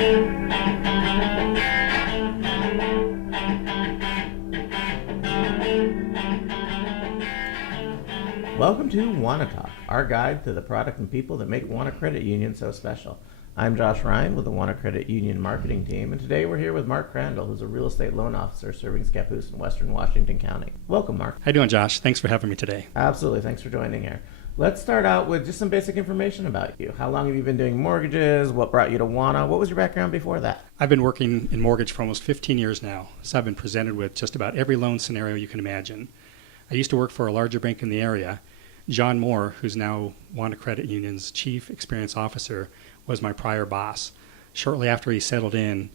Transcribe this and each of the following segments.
Welcome to Wauna Talk, our guide to the product and people that make Wauna Credit Union so special. I'm Josh Ryan with the Wauna Credit Union marketing team, and today we're here with Mark Crandall, who's a real estate loan officer serving Scappoose in Western Washington County. Welcome, Mark. How you doing, Josh? Thanks for having me today. Absolutely. Thanks for joining here. Let's start out with just some basic information about you. How long have you been doing mortgages? What brought you to Wauna? What was your background before that? I've been working in mortgage for almost 15 years now, so I've been presented with just about every loan scenario you can imagine. I used to work for a larger bank in the area. John Moore, who's now Wauna Credit Union's Chief Experience Officer, was my prior boss. Shortly after he settled in,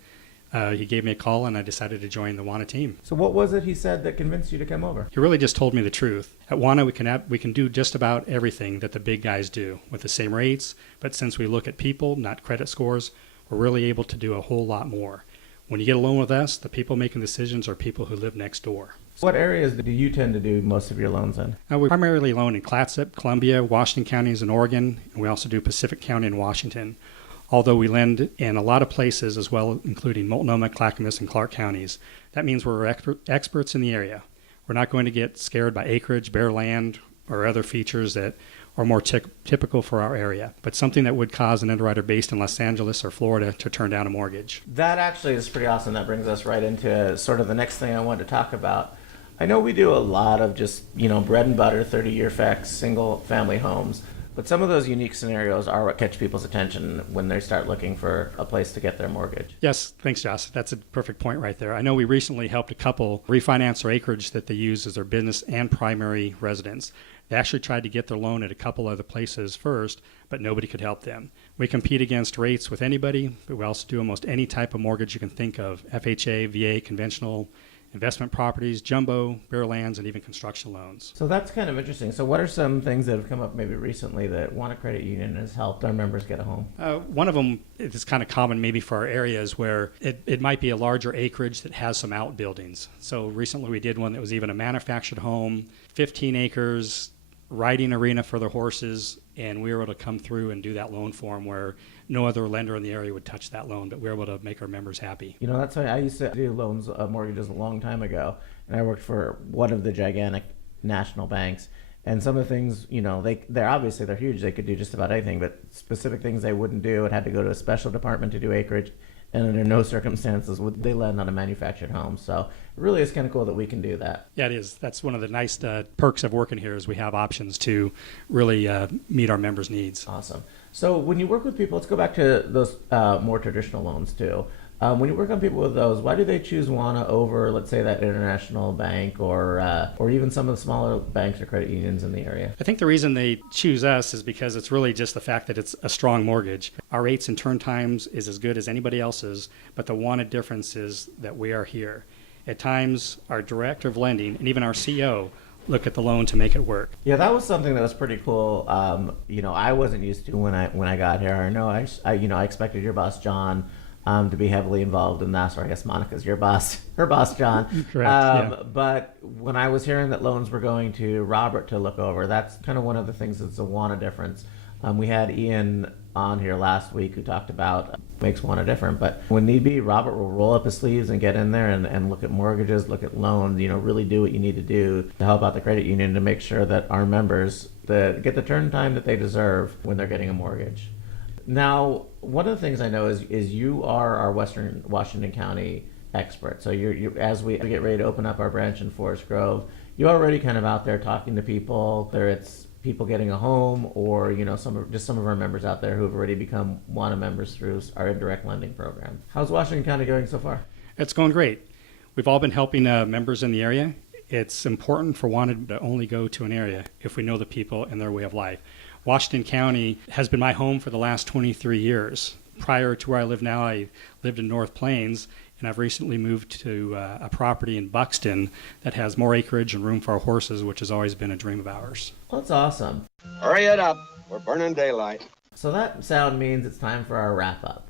he gave me a call and I decided to join the Wauna team. So what was it he said that convinced you to come over? He really just told me the truth. At Wauna, we can do just about everything that the big guys do with the same rates, but since we look at people, not credit scores, we're really able to do a whole lot more. When you get a loan with us, the people making decisions are people who live next door. What areas do you tend to do most of your loans in? We primarily loan in Clatsop, Columbia, Washington counties, and Oregon, and we also do Pacific County in Washington. Although we lend in a lot of places as well, including Multnomah, Clackamas, and Clark counties. That means we're experts in the area. We're not going to get scared by acreage, bare land, or other features that are more typical for our area, but something that would cause an underwriter based in Los Angeles or Florida to turn down a mortgage. That actually is pretty awesome. That brings us right into sort of the next thing I wanted to talk about. I know we do a lot of just, bread and butter, 30-year fix, single family homes, but some of those unique scenarios are what catch people's attention when they start looking for a place to get their mortgage. Yes, thanks, Josh. That's a perfect point right there. I know we recently helped a couple refinance their acreage that they use as their business and primary residence. They actually tried to get their loan at a couple other places first, but nobody could help them. We compete against rates with anybody, but we also do almost any type of mortgage you can think of: FHA, VA, conventional, investment properties, jumbo, bare lands, and even construction loans. So that's kind of interesting. So what are some things that have come up maybe recently that Wauna Credit Union has helped our members get a home? One of them is kind of common maybe for our areas where it might be a larger acreage that has some outbuildings. So recently we did one that was even a manufactured home, 15 acres, riding arena for their horses, and we were able to come through and do that loan for them where no other lender in the area would touch that loan, but we were able to make our members happy. That's why I used to do loans, mortgages a long time ago, and I worked for one of the gigantic national banks. And some of the things, they're obviously they're huge. They could do just about anything, but specific things they wouldn't do. It had to go to a special department to do acreage, and under no circumstances would they lend on a manufactured home. So it really is kind of cool that we can do that. Yeah, it is. That's one of the nice perks of working here is we have options to really meet our members' needs. Awesome. So when you work with people, let's go back to those more traditional loans too. When you work on people with those, why do they choose Wauna over, let's say, that international bank or even some of the smaller banks or credit unions in the area? I think the reason they choose us is because it's really just the fact that it's a strong mortgage. Our rates and turn times is as good as anybody else's, but the Wauna difference is that we are here. At times, our director of lending and even our CEO look at the loan to make it work. Yeah, that was something that was pretty cool. I wasn't used to when I got here. I know I expected your boss John to be heavily involved in that. Or I guess Monica's your boss, her boss John. Correct. Yeah. But when I was hearing that loans were going to Robert to look over, that's kind of one of the things that's a Wauna difference. We had Ian on here last week who talked about makes Wauna different, but when need be, Robert will roll up his sleeves and get in there and look at mortgages, look at loans, really do what you need to do to help out the credit union to make sure that our members get the turn time that they deserve when they're getting a mortgage. Now, one of the things I know is you are our Western Washington County expert. So you as we get ready to open up our branch in Forest Grove, you're already kind of out there talking to people, whether it's people getting a home or some of our members out there who have already become Wauna members through our indirect lending program. How's Washington County going so far? It's going great. We've all been helping members in the area. It's important for Wauna to only go to an area if we know the people and their way of life. Washington County has been my home for the last 23 years. Prior to where I live now, I lived in North Plains, and I've recently moved to a property in Buxton that has more acreage and room for our horses, which has always been a dream of ours. Well, that's awesome. Hurry it up. We're burning daylight. So that sound means it's time for our wrap-up.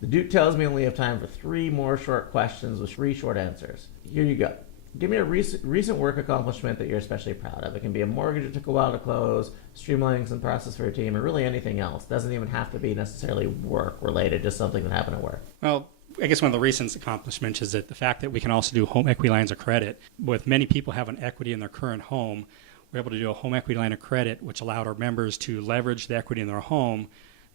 The Duke tells me we only have time for 3 more short questions with 3 short answers. Here you go. Give me a recent work accomplishment that you're especially proud of. It can be a mortgage that took a while to close, streamlining some process for your team, or really anything else. It doesn't even have to be necessarily work related, just something that happened at work. Well, I guess one of the recent accomplishments is that the fact that we can also do home equity lines of credit. With many people having equity in their current home, we're able to do a home equity line of credit, which allowed our members to leverage the equity in their home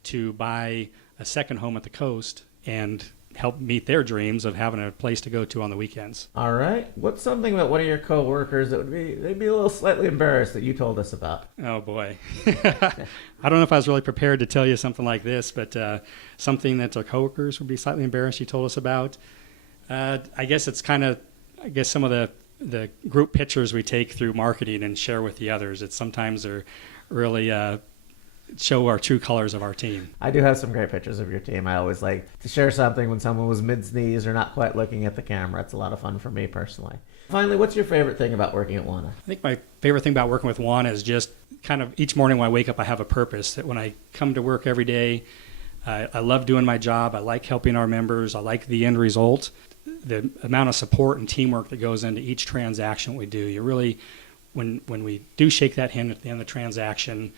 to buy a second home at the coast and help meet their dreams of having a place to go to on the weekends. All right. What's something that one of your coworkers that they'd be a little slightly embarrassed that you told us about? Oh boy. I don't know if I was really prepared to tell you something like this, but something that our coworkers would be slightly embarrassed you told us about. I guess it's kind of, some of the group pictures we take through marketing and share with the others. It's sometimes they're really show our true colors of our team. I do have some great pictures of your team. I always like to share something when someone was mid-sneeze or not quite looking at the camera. It's a lot of fun for me personally. Finally, what's your favorite thing about working at Wauna? I think my favorite thing about working with Wauna is just kind of each morning when I wake up, I have a purpose. That when I come to work every day, I love doing my job. I like helping our members. I like the end result. The amount of support and teamwork that goes into each transaction we do. You really, when we do shake that hand at the end of the transaction,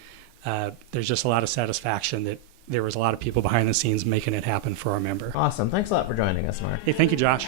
there's just a lot of satisfaction that there was a lot of people behind the scenes making it happen for our member. Awesome. Thanks a lot for joining us, Mark. Hey, thank you, Josh.